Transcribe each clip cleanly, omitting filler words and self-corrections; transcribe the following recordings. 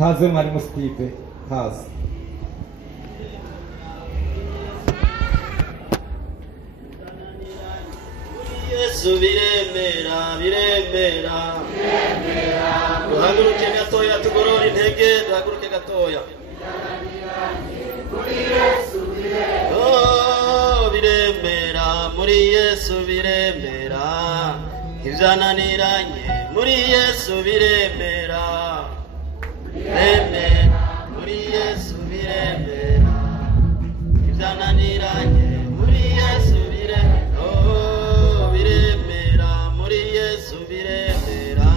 kaze mwarimu Steve kaze. Yesu biremera duhaguruke gatoya tugorora intege duhaguruke gatoya biremera muri Yesu biremera ivyananiranye muri Yesu biremera muri Yesu biremera ivyananiranye muri Yesu biremera muri Yesu biremera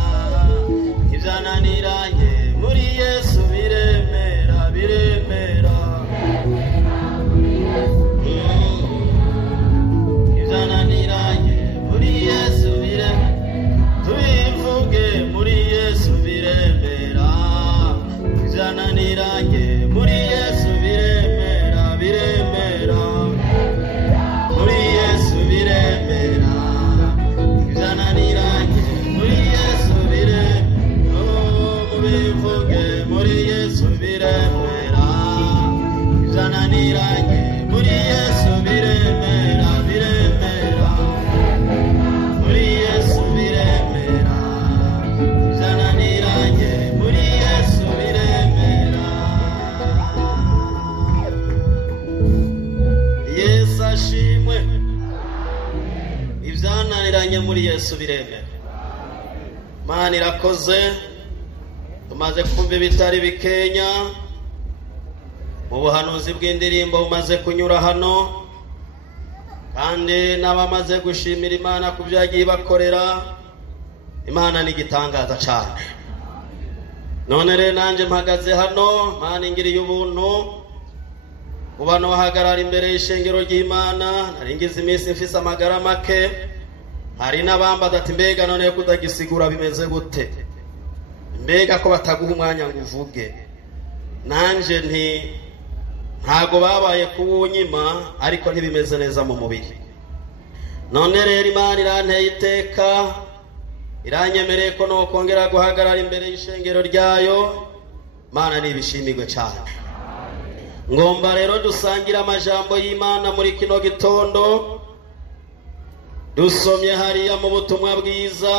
ivyananiranye muri Yesu biremera ivyananiranye muri Yesu tubivuge muri Yesu biremera ivyananiranye muri Yesu biremera muri Yesu biremera ivyananiranye muri Yesu mubivuge muri Yesu biremera ivyananiranye muri Yesu biremera muri Yesu biremera ivyananiranye muri Yesu biremera. Yesu ashimwe. Ivyananiranye muri Yesu biremera. Mana irakoze. Tumaze kumva ibitari bikenya mu buhanuzi bw'indirimbo bumaze kunyura hano, kandi n'abamaze gushimira Imana ku byagiye bakorera. Imana ni igitangaza cyane. None rero nanjye mpagaze hano, Mana ingiriye ubuntu ubano bahagarara imbere y'ishengero ry'Imana. Naringize iminsi mfise amagara make, hari n'abambaza ati mbega none kudagisigura bimeze gute, mbega ko bataguha umwanya ngo uvuge. Nanje ntago babaye kuwunyima, ariko ntibimeze neza mu mubiri. None rero Imana iranteye iteka, iranyemereye ko no kongera guhagarara imbere y'ishengero ryayo. Mana nibishimirwe cyane. Ngomba rero dusangira amajambo y'Imana muri kino gitondo. Dusomye hariya mu butumwa bwiza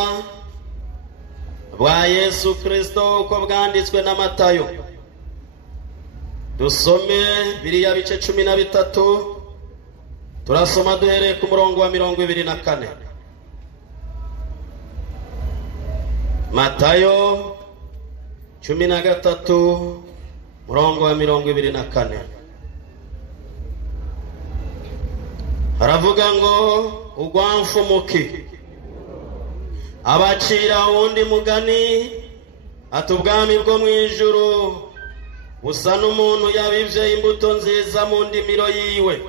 bwa Yesu Kristo uko bwanditswe na Matayo. Dusome biriya bice 13. Turasoma duhereye ku murongo wa 24. Matayo 13 murongo wa 24. Haravuga ngo ugwamfumuki abacira wundi mugani ati ubwami bwo mu ijuru busa n'umuntu yabivye imbuto nziza mu ndimiro yiwe.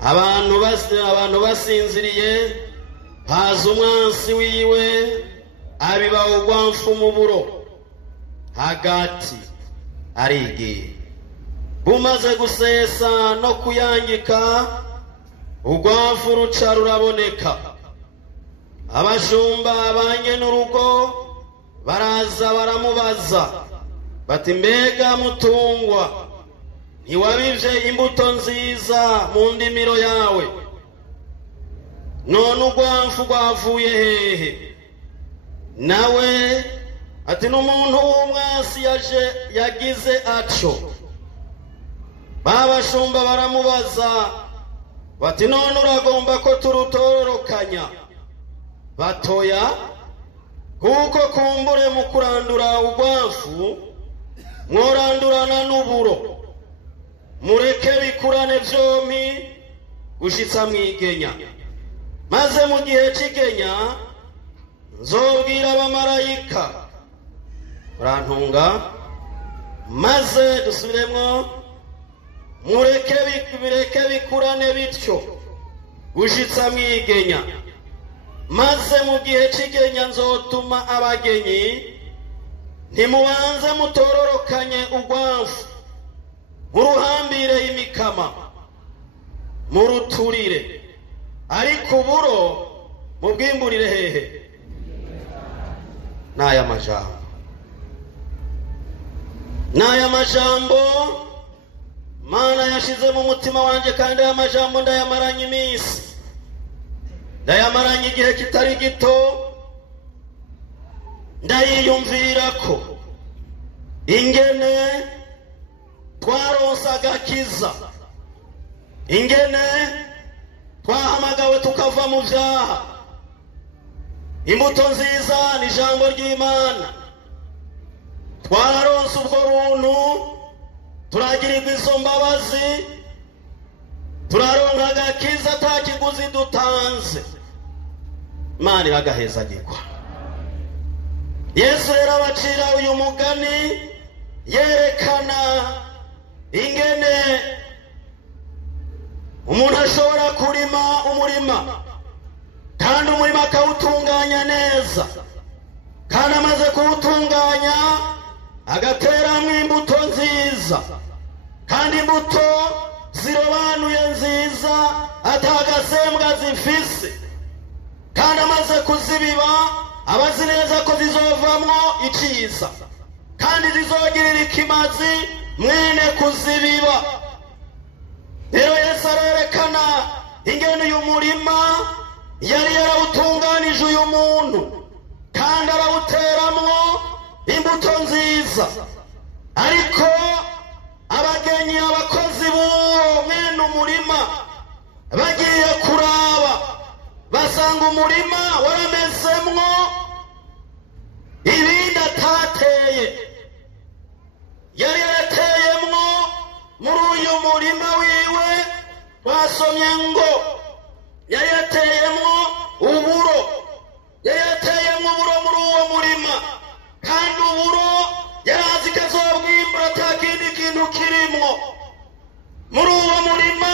Abantu basinziriye, haza umwansi wiwe abiba ugwamfu mu buro hagati arigiye. Bumaze gusesa no kuyangika, ugwamfu ruca ruraboneka. Abashumba banye n'urugo baraza baramubaza bati mbega mutungwa, ntiwabivye imbuto nziza mu ndimiro yawe, none ugwamfu rwavuye hehe? Nawe ati n'umuntu w'umwasi yagize atyo. Babashumba baramubaza bati none uragomba ko turutororokanya? Batoya, kuko kumbure mu kurandura ugwamfu mworandurana n'uburo. Mureke bikurane vyompi gushitsa mwigenya, maze mu gihe c'igenya nzobwira abamarayika urantunga. Maze dusubiremwo, mureke bikurane bityo gushitsa mwigenya, maze mu gihe c'igenya nzotuma abagenyi ntimubanze mutororokanye ugwamfu, muruhambire imikama muruturire, ariko uburo mubwimburire hehe? N'aya majambo n'aya majambo Mana yashize mu mutima wanje, kandi aya majambo ndayamaranye iminsi, ndayamaranye igihe kitari gito, ndayiyumvira ko ingene twaronse agakiza, ingene twahamagawe tukava mu vyaha. Imbuto nziza ni ijambo ry'Imana. Twararonse ubwo buntu, turagirirwa izo mbabazi, turaronka agakiza ata kiguzi dutanze. Imana iragahezagirwa. Yesu rero abacira uyu mugani yerekana ingene umuntu ashobora kurima umurima, kandi umurima akawutunganya neza, kandi amaze kuwutunganya agateramwo imbuto nziza, kandi imbuto zirobanuye nziza atagasembwa zifise, kandi amaze kuzibiba abazi neza ko zizovamwo iciza, kandi zizogirira ikimazi mwene kuzibiba. Rero Yesu arerekana ingene uyu murima yari yarawutunganije uyu muntu, kandi arawuteramwo imbuto nziza. Ariko abagenyi, abakozi b'uwo mwene umurima bagiye kuraba, basanga umurima waramezemwo ibindi atateye. Yari yarateyemwo muri uyu murima wiwe, twasomye ngo yari yateyemwo uburo, yari yateyemwo uburo muri uwo murima, kandi uburo yarazi ko azobwimbura ata kindi kintu kirimwo. Muri uwo murima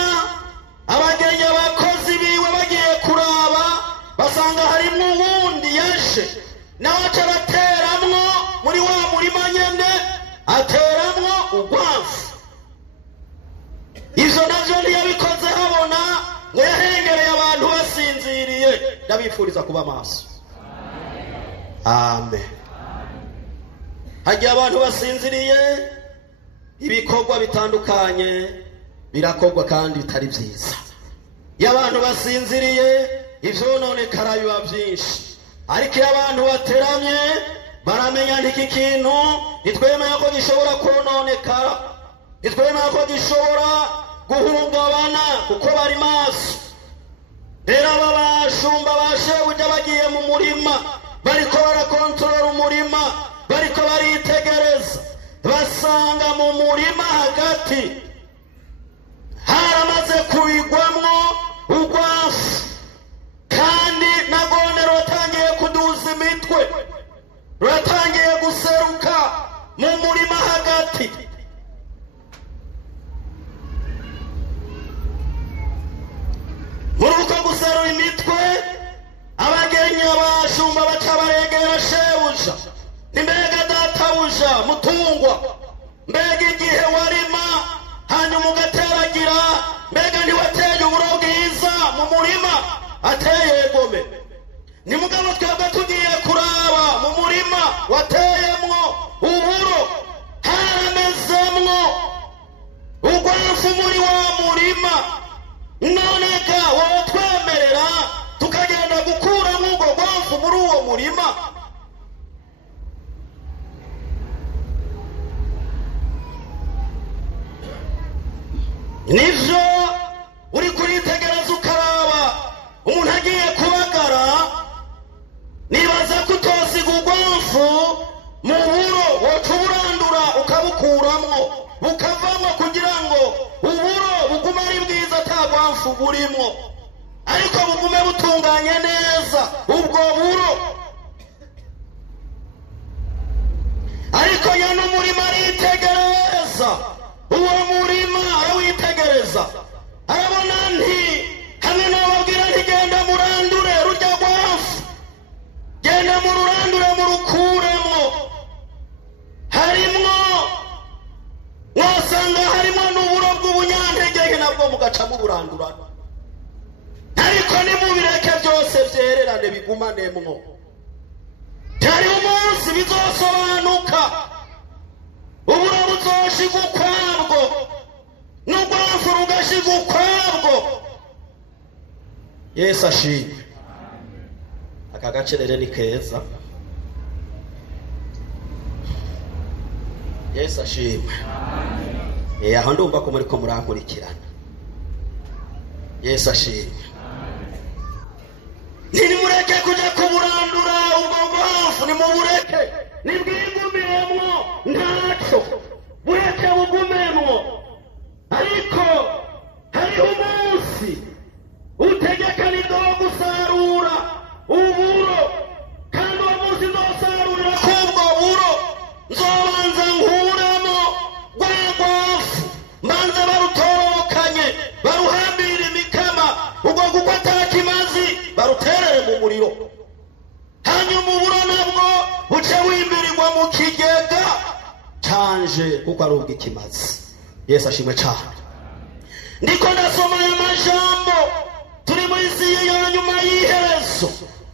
abagenyi, abakozi biwe bagiye kuraba, basanga harimwo uwundi yaje nawe atarateramwo muri wa murima nyene, ateramwo urwavu. Ivyo navyo ntiyabikoze habona ngo yahengereye abantu basinziriye. Ndabifuriza kuba maso. Amen. Hagiye abantu basinziriye, ibikorwa bitandukanye birakorwa kandi bitari vyiza. Iyo abantu basinziriye, ivyononekara biba vyinshi. Ariko iyo abantu bateramye, baramenya iki kintu nitwemeye ko gishobora kononekara, nitwemeye ko gishobora guhungabana, kuko bari maso. Rero aba bashumba bashebuja bagiye mu murima, bariko barakontorora umurima, bariko baritegereza, basanga mu murima hagati haramaze kubigwamwo urwafu, kandi nagone rutangiye kuduza imitwe, rutangiye guseruka mu murima hagati. Muri uko guserura imitwe, abagenyi, abashumba baca baregera shebuja, ni mbega databuja mutungwa, mbega igihe warima hanyuma ugateragira, mbega ntiwateye uburo bwiza mu murima? Ateye gome. Ni mugabo twebwe tugiye kuraba mu murima wateyemwo uburo, haramezemwo urwafu muri wa murima. Noneka wowe twemerera tukagenda gukuramwo urwo rwafu muri uwo murima? Nivyo uri kuritegereza ukaraba umuntu agiye kubagara, nibaza ko utosiga urwafu mu buro, woca uburandura ukabukuramwo bukavamwo, kugira ngo uburo bugume ari bwiza ata rwafu burimwo, ariko bugume butunganye neza ubwo buro. Ariko nyene umurima aritegereza, uwo murima arawitegereza, arabona nti hamwe n'ababwira nti genda murandure rurya rwafu, genda mururandure murukuremwo, harimwo wasanga harimwo n'uburo bw'ubunyantege, nabwo mugaca muburandurana. Ariko nimubireke byose vyererane bigumanemwo, hari umunsi bizosobanuka uburo rugashigwa ukwabwo n'urwafu rugashigwa ukwabwo. Yesu ashimwe. Aka gace rero ni keza. Yesu ashimwe. Aho ndumva ko muriko murankurikirana. Yesu ashimwe. Nimureke kuja kuburandura ubwo bwafu, nimureke. Nibwigumemwo ntacyo. Bureke bugumemwo. Ariko hariho umunsi utegekanirwa wo gusarura uburo, kandi uwo munsi nzosarurira kubwo buro. Nzobanza nkuremo rwa rwafu, mbanze barutorokanye, baruhambire imikama, ubwo kuko atakimazi baruterere mu muriro. Hanyuma uburo nabwo buce wimbirirwa mu kigega canje, kuko ari ubw'ikimazi. Yesu ashimwe cyane. Ndiko ndasoma aya majambo, turi mu isi ya nyuma y'iherezo,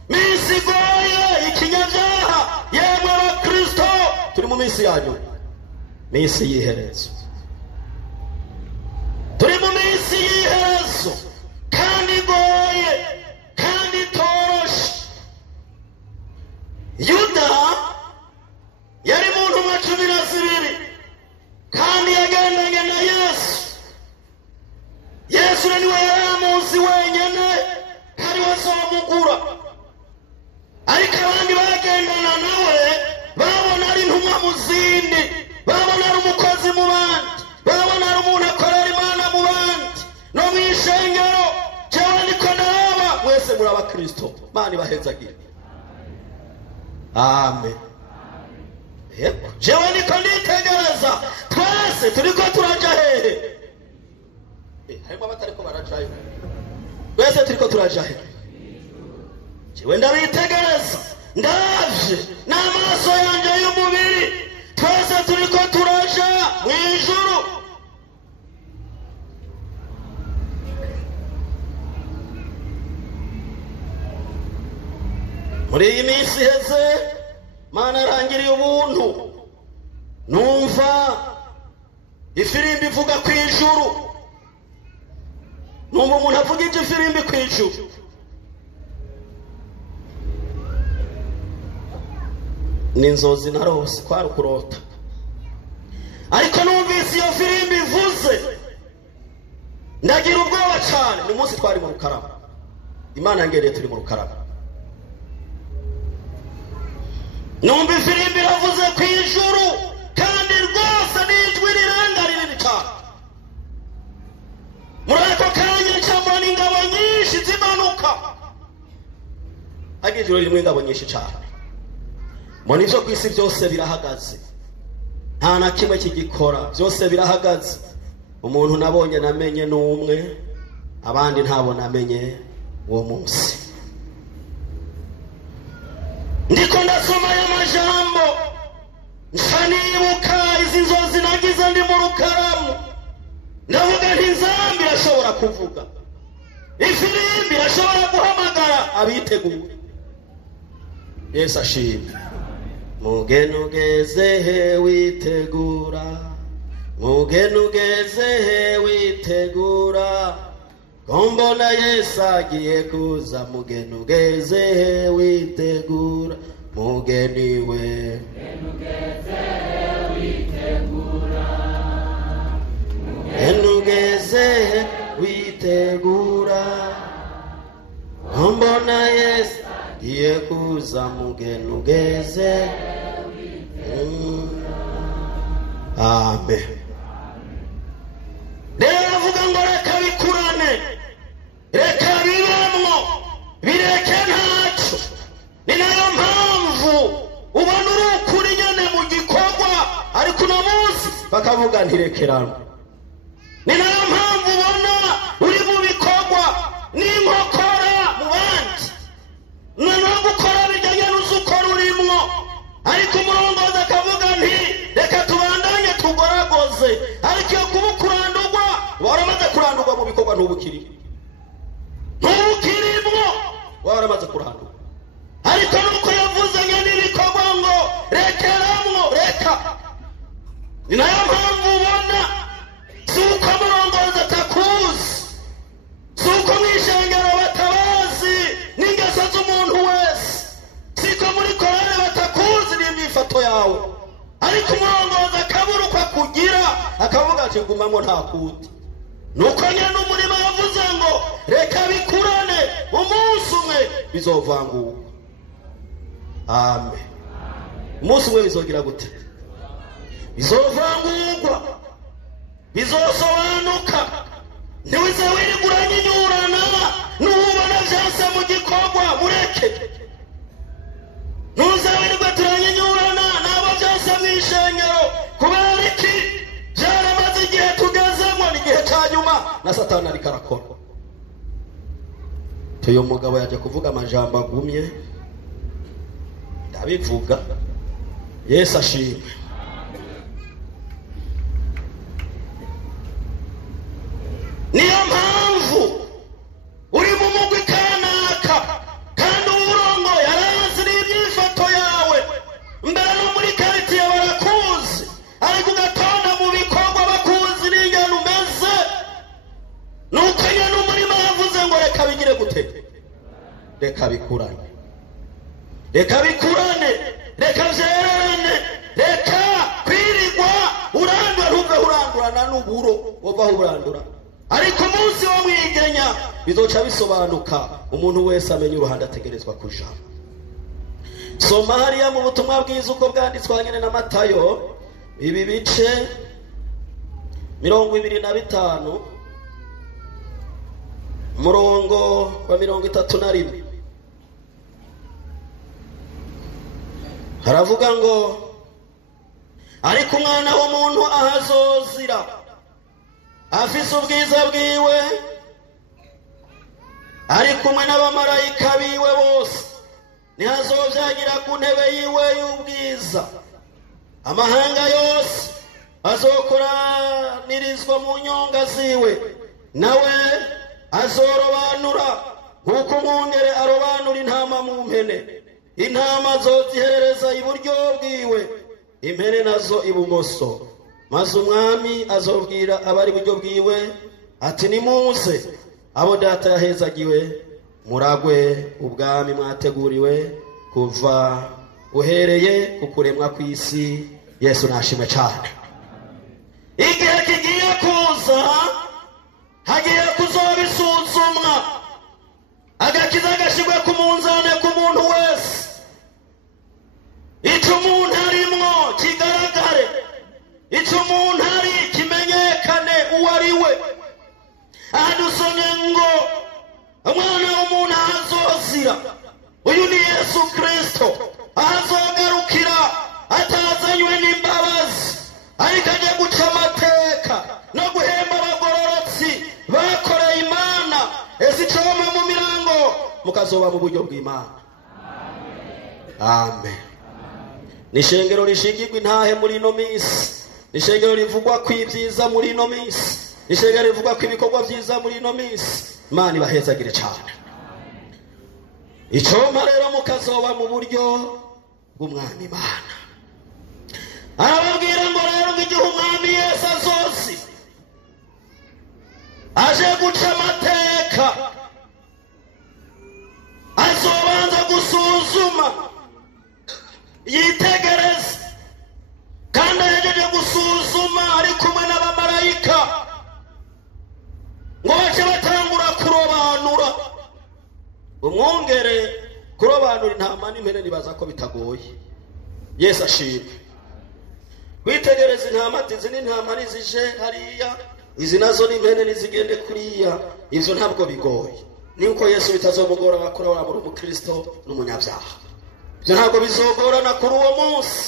minsi igoye, ikinyabyaha. Yemwe abakristo, turi mu minsi ya nyuma, minsi y'iherezo. Turi mu minsi y'iherezo kandi igoye kandi itoroshe. Yuda yari mu ntumwa 12 kandi yagendanye na Yesu. Yesu niwe yaramuzi wenyene, hari wazomugura. Ariko abandi bagendana nawe babona ari intumwa mu zindi, babona ari umukozi mu bandi, babona ari umuntu akorera Imana mu bandi. No mw'ishengero jewe niko ndaraba, mwese muri abakristo. Imana ibahezagire. Amen. Yego, jewe niko nditegereza. Twese turiko turaja hehe? Harimo abatariko barajayo. Twese turiko turaja hehe? Jewe ndabitegereza, ndavye n'amaso yanje y'umubiri. Twese turiko turaja mw'ijuru. Muri iyi minsi heze, Mana arangiriye ubuntu. Numva ifirimbi ivuga kw'ijuru. Numva umuntu avuga ifirimbi kw'ijuru. N'inzozi narose, kwari kurota. Ariko numvise iyo firimbi ivuze, ndagira ubwoba cyane. Ni umunsi twari mu rukaraba. Imana yangereye turi mu rukaraba. Numva ifirimbi iravuze kw'ijuru, kandi rwose n'ijwi rirenga rinini cyane. Muri ako kanya ncambona ingabo nyinshi zimanuka. Ariko ijuru rimwe ingabo nyinshi cyane. Mbona ivyo kw'isi byose birahagaze, nta na kimwe kigikora, byose birahagaze. Umuntu nabonye namenye n'umwe, abandi ntabo namenye uwo munsi. Ndiko ndasoma aya majambo, nsanibuka izi nzozi nagize ndi mu rukaramu. Ndavuga nti Nzambi irashobora kuvuga, ifirimbi irashobora guhamagara abiteguye. Yesu ashimwe. Mugeni ugeze he witegura, mugeni ugeze he witegura, kombona Yesu agiye kuza. Mugeni ugeze he witegura, mugeni we. Mugeni ugeze he witegura, mugeni ugeze he witegura, kombona Yesu agiye kuza. Mugeni ugeze. Amen. Rero avuga ngo reka bikurane, reka bibamwo, bireke ntacyo. Ni nayo mpamvu ubona uri ukuri nyene mu gikorwa, ariko uno munsi bakavuga ntirekerano. Ni nayo mpamvu ubona uri mu bikorwa n'inkokora mu bandi, noneho gukora bijyanye n'uzi ukora urimwo. Ariko umurongozi akavuga nti reka tubandanye tugoragoze. Ariko iyo kuba kurandurwa, waramaze kurandurwa mu bikorwa ntubukiri, ntubukirimwo, waramaze kurandurwa. Ariko nuko yavuze nyene ibikorwa ngo rekeramwo, reka. Ni nayo mpamvu ifoto yawe, ariko umurongozi akabura uko akugira, akavuga ati gumamo nta kundi. Nuko nyene umurima yavuze ngo reka bikurane, umunsi umwe bizovangurwa. Amen. Umunsi umwe bizogira gute? Bizovangurwa, bizosobanuka. Ntiwize wirirwa uranyinyurana n'ubona vyase mu gikorwa, mureke. Ntuze wirirwa turanyinyurana n'abo vyase mw'ishengero, kubera iki? Vyaramaze igihe tugezemo, n'igihe ca nyuma na Satani ariko arakora. Uyu mugabo yaje kuvuga amajambo agumye, ndabivuga. Yesu ashimwe. Niyo mpamvu uri mu mugwi kanaka, kandi uburongo yarazi n'ibyifoto yawe, mbere no muri karitiye barakuzi, ariko ugatonda mu bikorwa bakuzi n'ingene umeze. Nuko nyene umurima yavuze ngo reka bigire gute? Reka bikurane, reka bikurane, reka vyererane, reka kwirigwa urandura, ntuve urandurana n'uburo wovaho urandura. Ariko umunsi wo mwigenya bizoca bisobanuka, umuntu wese amenye uruhande ategerezwa kuja. Soma hariya mu butumwa bwiza uko bwanditswe nyene na Matayo, ibi bice 25 murongo wa 31. Haravuga ngo ariko umwana w'umuntu ahazozira afise ubwiza bwiwe, ari kumwe n'abamarayika biwe bose, ntihazovyagira ku ntebe yiwe y'ubwiza. Amahanga yose azokoranirizwa mu nyonga ziwe, nawe azorobanura nk'uko umwungere arobanura intama mu mpene. Intama azoziherereza iburyo bwiwe, impene nazo ibumoso. Maze umwami azobwira abari iburyo bwiwe ati nimuze, abo data yahezagiwe, muragwe ubwami mwateguriwe kuva uhereye ku kuremwa kw'isi. Yesu nashimwe cyane. Igihe kigiye kuza, hagiye kuzobisuzumwa, agakiza gashirwe ku munzane ku muntu wese. Ico umuntu arimwo kigaragare, ico umuntu ari kimenyekane uwo ari we. Adusomye ngo umwana w'umuntu ahazozira, uyu ni Yesu Kristo, ahazogarukira atazanywe n'imbabazi, ariko aje guca amateka no guhemba abagororotsi bakoreye Imana. Ese icoma mu mirango mukazoba mu buryo bw'Imana. Amen. Nishengero rishingirwa intahe muri ino misi, nishengero rivugwa kw'ibyiza muri ino misi, nishengero rivugwa kw'ibikorwa byiza muri ino misi. Imana ibahezagire cyane. Icoma rero mukazoba mu buryo bw'umwami Imana. Arababwira ngo rero igihe umwami Yesu azozi aje guca amateka, azobanza gusuzuma, yitegereze, kandi ahejeje gusuzuma ari kumwe n'abamarayika ngo bace batangura kurobanura. Umwungere kurobanura intama n'impene nibaza ko bitagoye. Yesu ashimwe. Witegereze intama ati izi n'intama nizije hariya, izi nazo n'impene nizigende kuriya. Ivyo ntabwo bigoye. Niko Yesu bitazomugora bakora muri umukristo n'umunyabyaha. Ivyo ntabwo bizogorana kuri uwo munsi,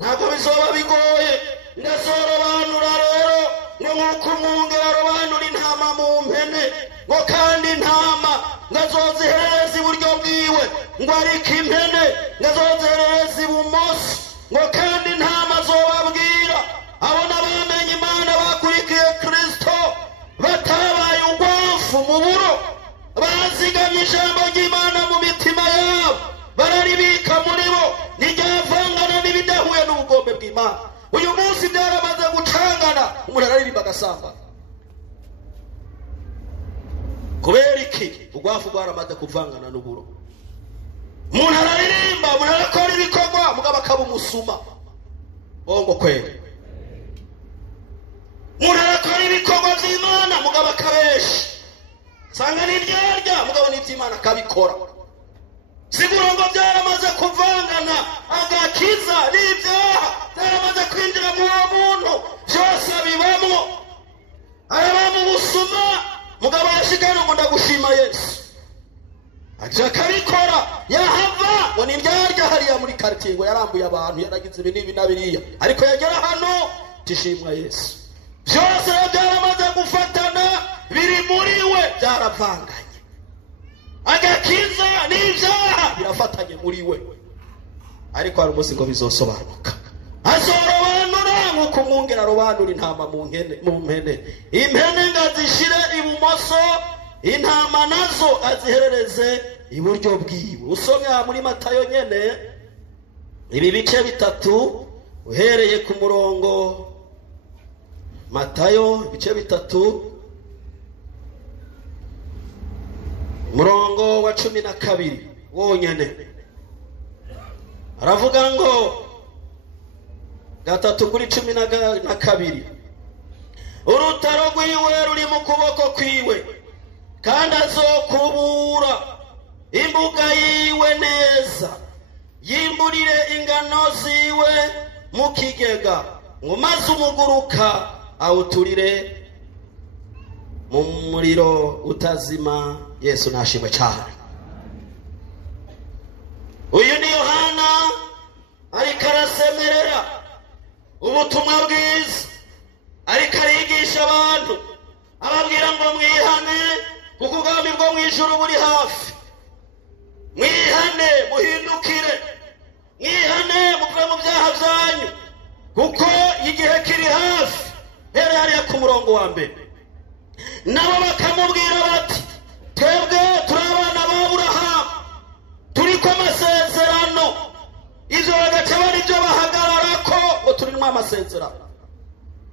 ntabwo bizoba bigoye. Ndazorobanura rero nk'uko umwungere arobanura intama mu mpene, ngo kandi intama ngazozihereza iburyo bwiwe, ngo ariko impene ngazozihereza ibumoso. Ngo kandi intama azobabwira abo n'abamenye Imana bakurikiye Kristo, batabaye ugwafu mu buro, bazigamye ijambo ry'Imana mu mitima yabo, bararibika muri bo, ntiryavangana n'ibidahuye n'ubugombe bw'Imana. Uyu munsi byaramaze gucangana, umuntu araririmba agasamba. Kubera iki? Ugwafu rwaramaze kuvangana n'uburo. Umuntu araririmba, umuntu arakora ibikorwa, mugabo akaba umusuma. bongo kweli. Murakora ibikorwa by'Imana mugabo akabeshi. Sanga n'iryarya mugabo n'iby'Imana kabikora. Siguro ngo byaramaze kuvangana agakiza n'ibyaha byaramaze kwinjira mu muntu byose bibamo. Araba mu busuma mugabo yashikana ngo ndagushima Yesu. Aje kabikora yahava ngo n'iryarya hariya muri quartier ngo yarambuye abantu yaragize ibi n'ibi nabiriya ariko yagera hano tishimwa Yesu. Byose byaramaze gufatana biri muri we byaravanganye. Agakiza n'ibyaha birafatanye muri we. Ariko hari umunsi ngo bizosobanuka. Azorobanura nk'uko umwungera arobanura intama mu mpene. Impene ngazishire ibumoso, intama nazo aziherereze iburyo bwiwe. Usomya muri Matayo nyene ibi bice bitatu uhereye ku murongo Matayo bice bitatu murongo wa 12 wonyene aravuga ngo 3:12 urutaro rwiwe ruri mu kuboko kwiwe kandi azokubura imbuga yiwe neza yimburire ingano ziwe mu kigega ngo maze umuguruka awuturire mu muriro utazima. Yesu nashimwe cyane. Uyu ni Yohana ariko arasemerera ubutumwa bwiza, ariko arigisha abantu ababwira ngo mwihane kuko ubwami bwo mu ijuru buri hafi. Mwihane muhindukire, mwihane muve mu byaha byanyu kuko igihe kiri hafi. Rero hariya ku murongo wa mbere nabo bakamubwira bati twebwe turi abana ba Aburahamu turi ku amasezerano. Ibyo bagaca bari byo bahagararako ngo turi mu amasezerano.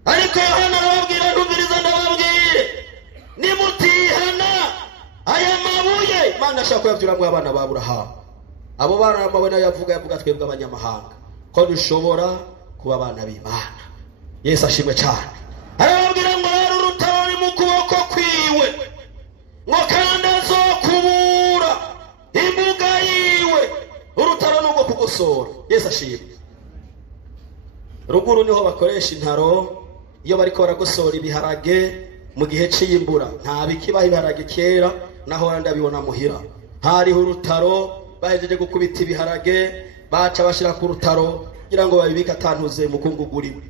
Ariko Yohana arababwira ntumviriza ndababwire nimutihana aya mabuye Imana ashaka kuyabyura mu abana ba Aburahamu. Abo bana amabuye nayo yavuga twebwe abanyamahanga ko dushobora kuba abana b'Imana. Yesu ashimwe cyane. Arababwira ngo urutaro ni mu kuboko kwiwe ngo kandi azokubura imbuga yiwe. Urutaro nugo kugosora. Yesu ashimwe. Ruguru niho bakoresha intaro iyo bariko baragosora ibiharage mu gihe cy'imbura. Nta bikibaho ibiharage kera naho ndabibona muhira. Hariho urutaro bahejeje gukubita ibiharage baca bashira ku rutaro kugira ngo babibika atantuze mukunguguriwe.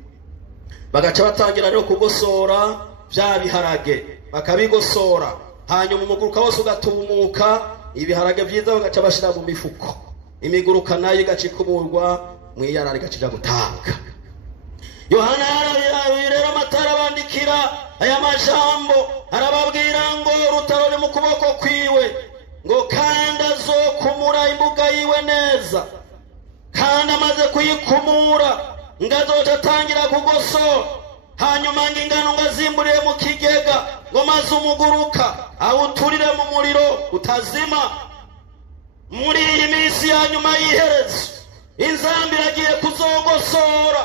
Bagaca batangira rero kugosora bya biharage bakabigosora. Hanyuma umuguruka wose ugatumuka ibiharage byiza bagaca bashira mu mifuko. Imiguruka nayo igacikumurwa mu iyarara igacija gutanga. Yohana rero amatara bandikira aya majambo arababwira ngo urutaro ni mu kuboko kwiwe ngo kandi azokumura imbuga yiwe neza kandi amaze kuyikumura ngazoca atangira kugosora. Hanyuma ngo ingano ngazimburire mu kigega ngo maze umuguruka awuturire mu muriro utazima. Muri iyi minsi ya nyuma y'iherezo inzambi iragiye kuzogosora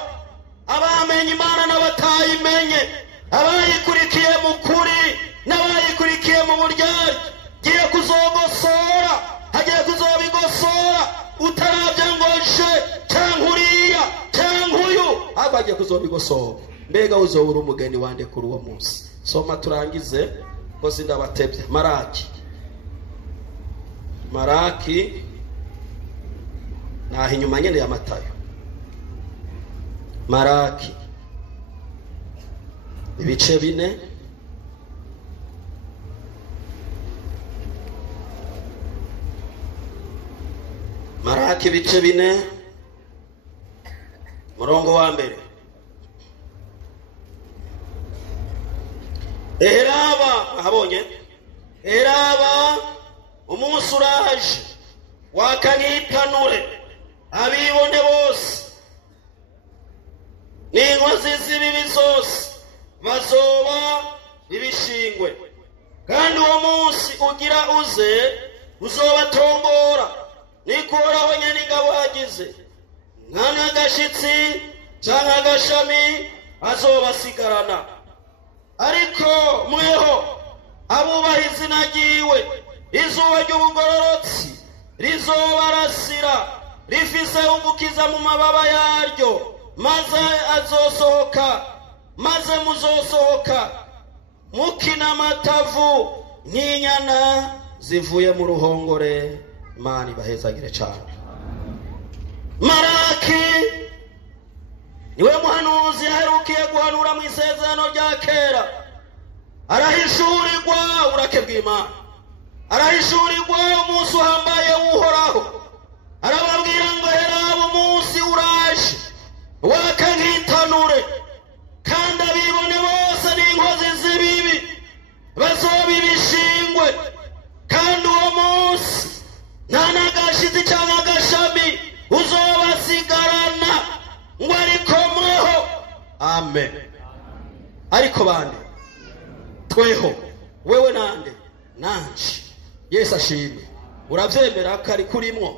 abamenye Imana n'abatayimenye, abayikurikiye mu kuri n'abayikurikiye mu buryarya. Giye kuzogosora, hagiye kuzobigosora utarabya ngo je cyangwa uriya cyangwa uyu ahubwo agiye kuzobigosora. Mbega uzobura umugeni wande kuri uwo munsi. Soma turangize ko sindabatebye. Maraki naho inyuma nyene ya Matayo. Maraki ibice 4 Maraki ibice 4 murongo wa mbere. Eheraba ahabonye Eheraba umunsi uraje wakanyitanure abibone bose n'inkozi z'ibibi zose bazoba ibishingwe kandi uwo munsi ugira uze uzobatongora nikuhoraho nyene ingabo hagize nk'agashitsi canke agashami azobasigarana. Ariko mweho abubaha izina ryiwe, izuba ry'ubugororotsi rizobarasira rifise umukiza mu mababa yaryo, maze muzosohoka mukina amatavu nk'inyana zivuye mu ruhongore. Imana ibahezagire cyane. Maraki niwe muhanuzi yaherukiye guhanura mu isezerano rya kera. Arahishurirwa uburake bw'Imana, arahishurirwa umunsi uhambaye w'Uhoraho. Arababwira ngo heraba umunsi uraje waka nk'itanure, kandi abibone bose n'inkozi z'ibibi bazobiba ishingwe. Kandi uwo munsi nta n'agashizi cyangwa agashami uzobasigarana, ngo ariko mweho. Amen. Ariko bande? Tweho. Wewe nande? Nanje. Yesu ashimwe. Uravyemera ko ari kurimwo?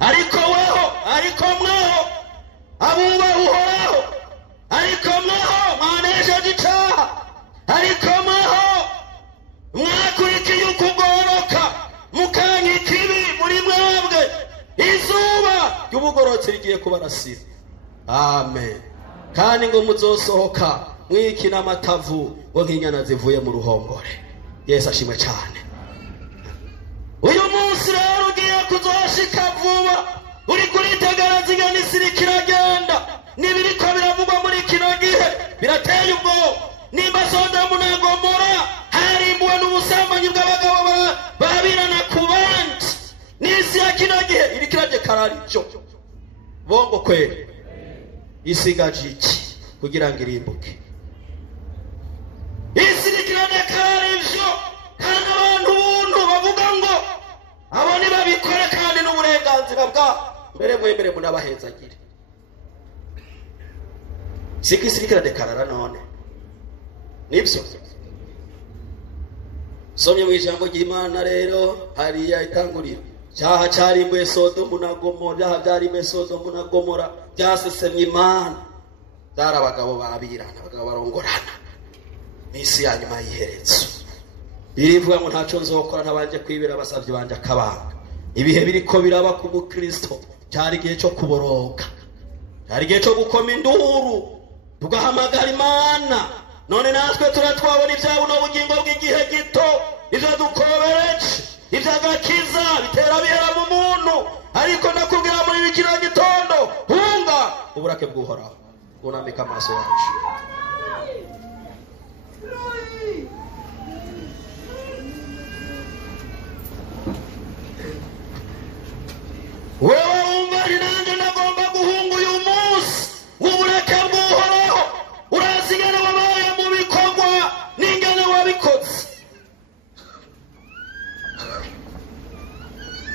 Ariko weho, ariko mweho abubaha Uhoraho, ariko mweho mwanesheje icaha, ariko mweho mwakurikiye ukugororoka mukanka ikibi muri mwebwe, izuba ry'ubugororotsi rigiye kubarasira. Amen. Kandi ngo muzosohoka mwikina amatavu ngo nk'inyana zivuye mu ruhongore. Yesu ashimwe cyane. Uyu munsi rero ugiye kuzoshika vuba, uri kuritegereza ingene isi iriko iragenda n'ibiriko biravugwa muri kino gihe birateye ubwoba. Nimba Sodomu na Gomora harimbuwe n'ubusambanyi bw'abagabo babirana ku bandi, n'isi ya kino gihe iriko iragekara arivyo. Bongo kweli isigaje iki kugira ngo irimbuke? Isi iriko iragekara arivyo, kandi abantu buntu bavuga ngo abo ntibabikore kandi n'uburenganzira bwabo. Mbere mwemere munabahezagire. Siko isi iriko iradekarara none. Nibyo. Somye mu ijambo ry'Imana rero hariya itanguriro. Cyaha cyarimbuye Sodomu na Gomora, byaha byarimbuye Sodomu na Gomora byasesemye Imana. Byari abagabo babirana, abagabo barongorana. N'isi ya nyuma y'iherezo. Birivuga ngo ntaco nzokora ntabanje kwibira abasavye banje akabanga. Ibihe biriko biraba ku Mukristo, cyari igihe cyo kuboroga, cyari igihe cyo gukoma induru, tugahamagara Imana. None natwe turatwabona ivyabo n'ubugingo bw'igihe gito, ivyo dukobereje, ivy'agakiza bitera bihera mu muntu. Ariko ndakubwira muri kino gitondo, hunga uburake bw'Uhoraho. Unambika amaso yacu. Wewe wumva nanjye nagomba guhunga uyu munsi w'uburake bw'Uhoraho. Urazi ingene wabaye mu bikorwa n'ingene wabikoze.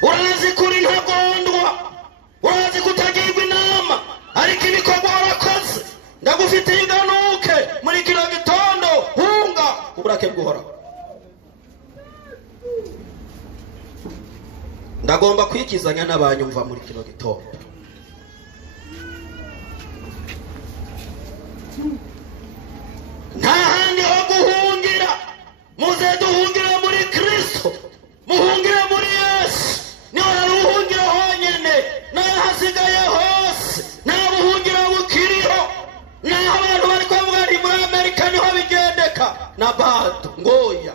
Urazi kuri ntagondwa, urazi kutagirwa inama, ariko ibikorwa warakoze. Ndagufitiye inganuke muri kino gitondo, hunga uburake bw'Uhoraho. Ndagomba kwikizanya n'abanyumva muri kino gitondo. Nta handi ho guhungira, muze duhungire muri Kristo, muhungire muri Yesu. Niho hari ubuhungiro honyene, naho hasigaye hose nta buhungiro bukiriho. Naho abantu bari kuvuga nti muri Amerika niho bigendeka na bado ngoya,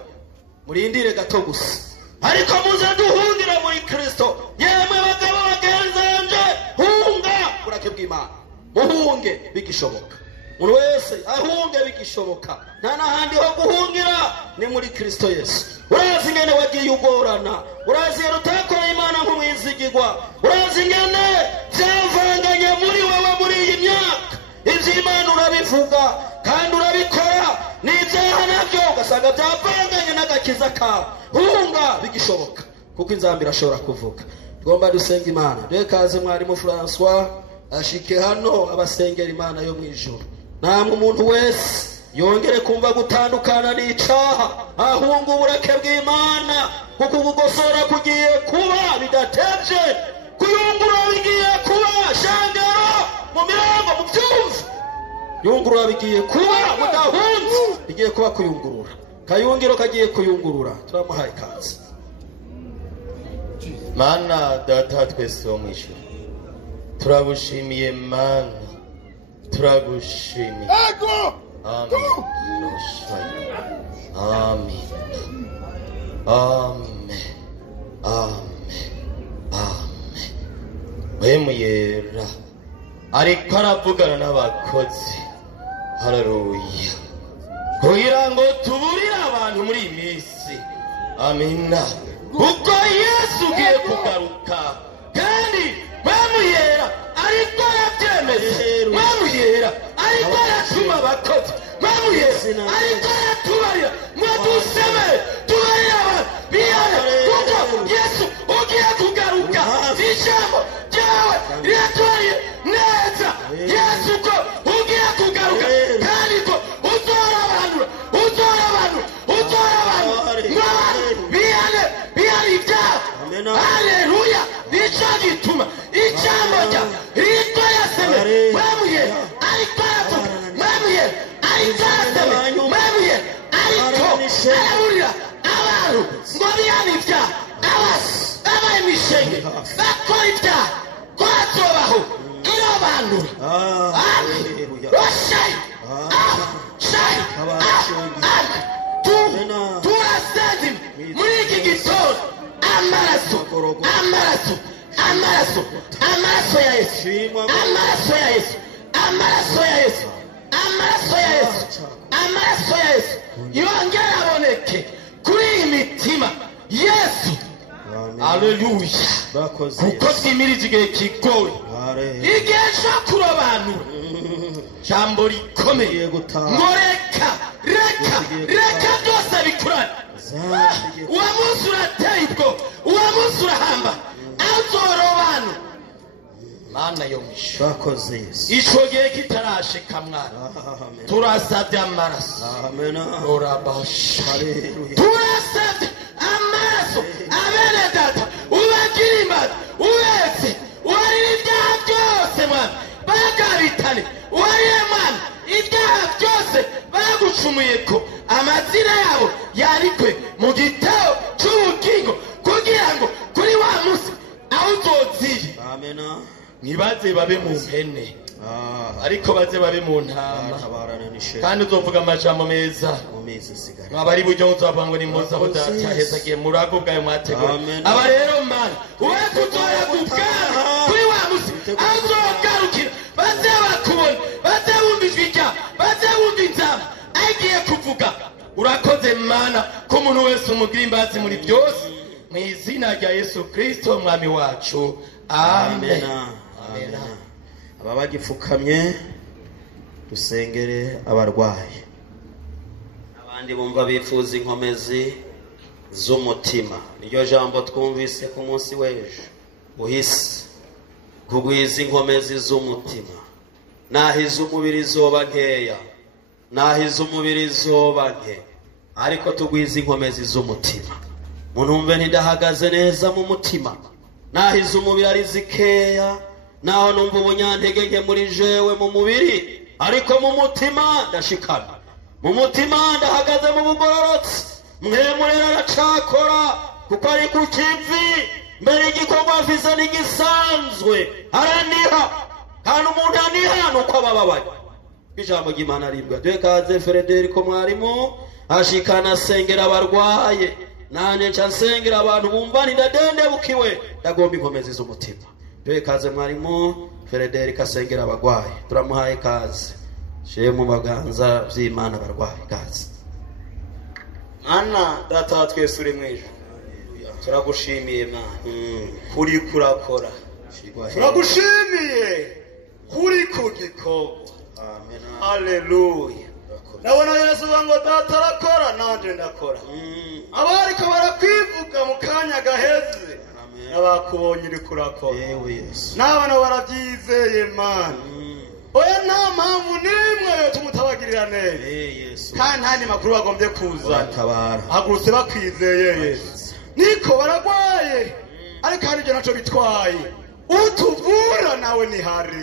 murindire gato gusa. Ariko muze duhungire muri Kristo. Yemwe bagabo bagenzanje, hunga uburake bw'Imana. Muhunge bigishoboka. Umuntu wese ahunge bigishoboka. Nta n'ahandi ho guhungira ni muri Kristo Yesu. Urazi ingene wagiye ugorana, urazi ingene utakora Imana nk'umwizigirwa, urazi ingene byavanganye muri wewe muri iyi myaka. Ivy'Imana urabivuga kandi urabikora, n'ibyaha nabyo ugasanga byavanganye n'agakiza kawe. Hunga bigishoboka, kuko inzambi irashobora kuvuga. Tugomba dusenga Imana. Rekaze mwarimu François ashike hano abasengera Imana yo mwijuru. Namwe umuntu wese yongere kumva gutandukana n'icaha, ahunga uburake bw'Imana, kuko kugosora kugiye kuba bidatevye, kuyungura bigiye kuba shangero. mu mirongo mu byumva yungurura bigiye kuba mudahunze bigiye kuba kuyungurura kayungiro kagiye kuyungurura turamuhaye ikaze Mana data twese wo mwishyura turagushimiye mana turagushimiye amen amen amen amen amen wemuyera ariko aravugana n'abakozi haleluya kugira ngo tuburire abantu muri iyi minsi amina kuko Yesu ugiye kugaruka kandi wemuyera ariko yabyemeye wemuyera ariko yatuma abakozi wemuyera ariko yatubarira ngo duseme tubarire abantu biyane kuko Yesu ugiye kugaruka ijambo ryawe riratubariye neza Yesu ko ugiye kugaruka kandi ko uzora abantu biyane ibyaha haleluya nicyo gituma ijambo rya rito yaseme wemuye ariko yatuma wemuye ariko yaseme wemuye ariko araburira abantu ngo biyane ibyaha abaye imishenge bakora ibyaha kwatubaho iyo bantu washayi turasenze muri iki gitondo amaraso ya Yesu yongera aboneke kuri iyi mitima Yesu haleluya kuko twimirije igihe kigoye igihe cyo kurobanura jambo rikomeye ngo reka byose bikurane uwo munsi urateye ubwo uwo munsi urahamba azorobanura mana yo mwisho bakoze Yesu icyo gihe kitarashika mwana turasabye amaraso urabasha turasabye amaraso abene data ubagira imbaga ubetse ubarira ibyaha byose mwana bagabitane ubarire mwana ibyaha byose bagucumuye ko amazina yabo yandikwe mu gitabo cy'ubugingo kugira ngo kuri wa munsi aho uzoziye ntibaze babe mu mpene ariko baze babe mu ntama kandi uzovuga amajambo meza abari buryo uzavuga ngo ni muza aho data hezagiye murago bwayo mwategura aba rero mana ube kuzoya kubwami kuri wa munsi aho uzogarukira baze bakubona baze bumva ijwi ryawe baze bumva inzamba agiye kuvuga urakoze mana ko umuntu wese umugira imbazi muri byose mu izina rya Yesu Kristo umwami wacu amen aba bagipfukamye dusengere abarwayi abandi bumva bifuza inkomezi z'umutima niryo jambo twumvise ku munsi w'ejo uhise kugwiza inkomezi z'umutima nahize umubiri zoba nkeya nahize umubiri zoba nke ariko tugwiza inkomezi z'umutima munumve ntidahagaze neza mu mutima nahize umubiri ari zikeya naho numva ubunyantege nke muri jewe mu mubiri ariko mu mutima ndashikana mu mutima ndahagaze mu bugororotsi mwemurera aracakora kuko ari ku kivi mbere igikorwa afise n'igisanzwe araniha kandi umuntu aniha nuko abababaye ijambo ry'Imana ribwa duhe kaze Frederico mwarimu ashikana asengera abarwaye nane nca nsengera abantu bumva ndadendebukiwe ndagomba inkomezi z'umutima duhe kaze mwarimu Frederico asengera abarwaye turamuhaye kaze she mu baganza by'Imana abarwaye kaze Mana data twese uri mwijuru turagushimiye Mana kuri kurakora turagushimiye kuri kugikorwa amen haleluya nabona Yesu ngo data arakora nanje ndakora abariko barakwivuga mu kanya gaheze n'abakubonye uri kurakora n'abana barabyizeye Mana oya nta mpamvu n'imwe yo tumutabagirira neza kandi nta makuru bagombye kuza hagurutse bakwizeye Yesu niko baragwaye ariko hari ibyo naco bitwaye utuvura nawe ni hari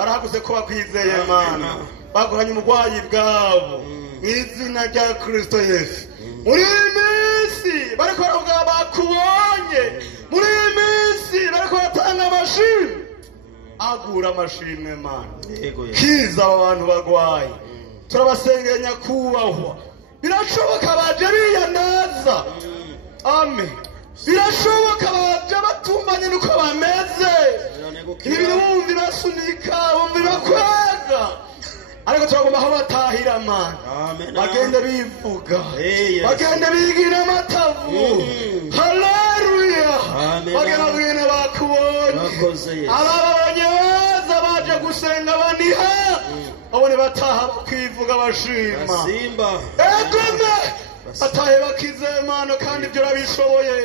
barahaguze ko bakwizeye Mana baguranye umurwayi bwabo mu izina rya Kristo Yesu. Muri iyi minsi bariko baravuga bakubonye, muri iyi minsi bariko batanga amashimwe, agura amashimwe Mana, kiza aba bantu bagwaye. Turabasengera nyakubahwa, birashoboka baje biyandaza, amen, birashoboka baje batumbanye nuko bameze, ibirumbi basunika bumvi bakwega, ariko turagomba aho batahira Mana bagende bivuga, bagende bigira amatavu. Haleluya, bagenda bwene bakubonye, ababonye baza baje gusenga baniha, abone bataha bakwivuga bashima, egome batahe bakize Mana, kandi ibyo urabishoboye.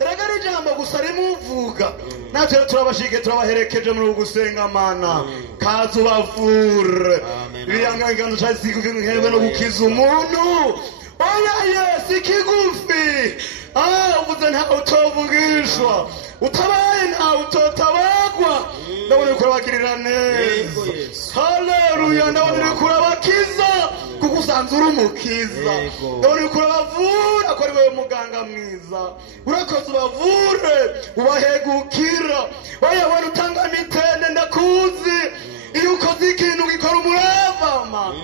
Erega ari ijambo gusa rimuvuga, natwe turabashike turabaherekeje muri gusenga Mana, kaza ubavure birangangano cyazikuvinwe no gukiza umuntu. Oya Yesu ikigufi, uvuze nta utovugishwa, utabaye nta utotabagwa, ndabona uko bagirira neza. Haleluya, ndabona uko bakiza kuko usanzwe uri umukiza, ndabona uko bavura ko ari wewe muganga mwiza, urakoze ubavure ubahegukira. Oya wari utanga mitende ndakuzi, iyo ukoze ikintu gikora umurava Mana,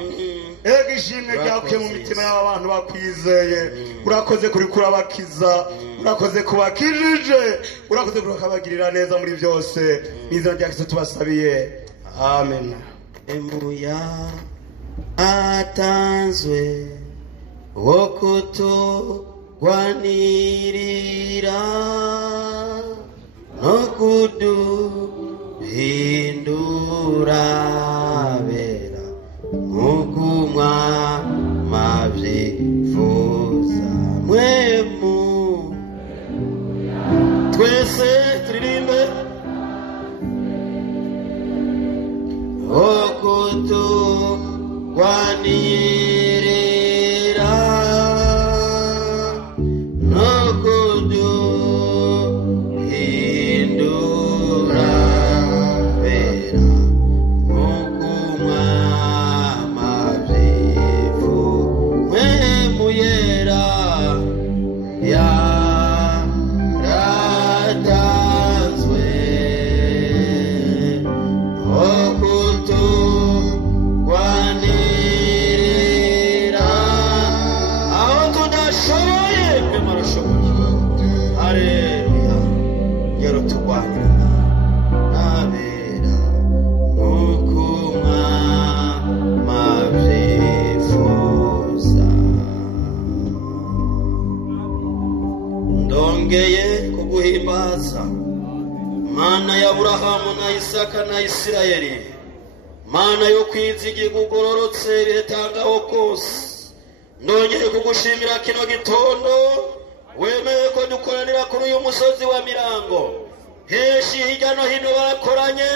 ega ishimwe ryakuye mu mitima y'abantu bakwizeye. Urakoze kuri kurabakiza, urakoze kubakijije, urakoze kubagirira neza muri byose, n'izina rya Kristo tubasabiye, amen. Emuya atanzwe wo kutugwanirira no kuduhindura bera nk'ukumwa mavyifuza. Mwemu twese turirimbe wo kutugwanirira no kuduhindura bera nk'ukumwa mavyifuza. Mwemu yera yaratanzwe wo kutugwanirira aho tudashoboye, mwema arashoboye. Haleluya, yarutugwanira nabera nk'ukumwa mavyifuza. Ndongeye kuguhimbaza Mana ya Aburahamu na Isaka na Isirayeli, Mana yo kwizigirwa ugororotse bitangaho kose. Ndongeye kugushimira kino gitondo wemeye ko dukoranira kuri uyu musozi wa Mirango. Heshi hirya no hino barakoranye,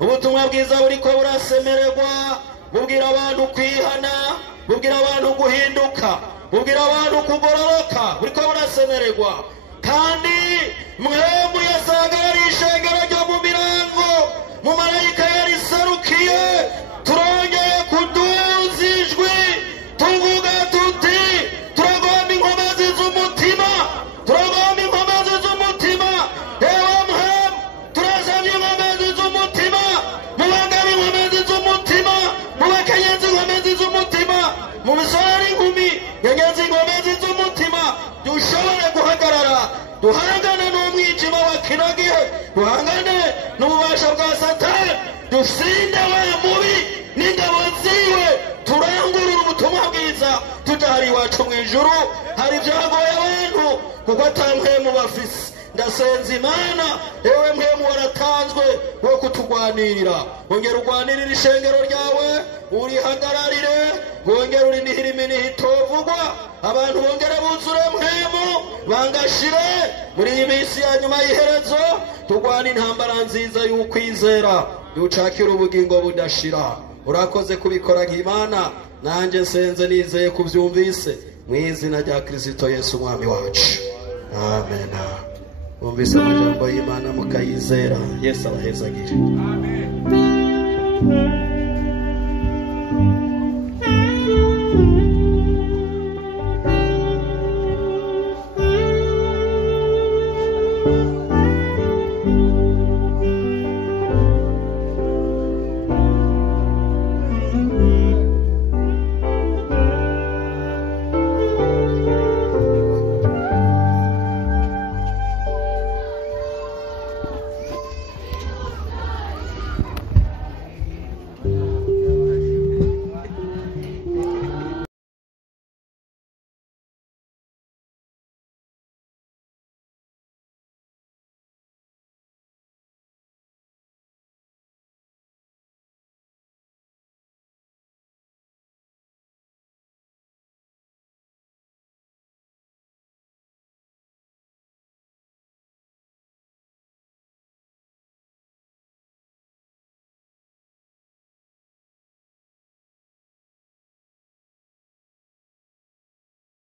ubutumwa bwiza buriko burasemererwa, bubwira abantu kwihana, bubwira abantu guhinduka, bubwira abantu kugororoka, buriko burasemererwa. Kandi mwemu yasagarira ishengero ryo mu Mirango, mu marayika yariserukiye, turongeye kuduza ijwi tuvuga tuti turagomba inkomezi z'umutima, turagomba inkomezi z'umutima. Ewe mwemu turasabye inkomezi z'umutima, mubangaba inkomezi z'umutima, mubakenyezi inkomezi z'umutima, mu misore n'inkumi nyenyezi inkomezi z'umutima, dushobore guhagarara duhangane n'umwijima wa kino gihe, duhangane n'ububasha bwa Satani, dusinde wa mubi n'ingabo ziwe, turangurure ubutumwa bwiza tujari iwacu mu ijuru. Hari ibyagoye abantu kuko atampwemu bafise. Ndasenza Imana, ewe mpwemu waratanzwe wo kutugwanirira, ongera ugwanirire ishengero ryawe, urihagararire, wongera urinihira iminiho itovugwa, abantu bongere buzure mpwemu, bangashire muri iyi minsi ya nyuma y'iherezo. Tugwana intambara nziza y'ukwizera, ducakira ubugingo budashira. Urakoze kubikora nk'Imana, nanjye nsenze nizeye kubyumvise mu izina rya Kristo Yesu umwami wacu, amen. Umvise amajambo y'Imana mukayizera. Yesu abahezagire, amen. Amen.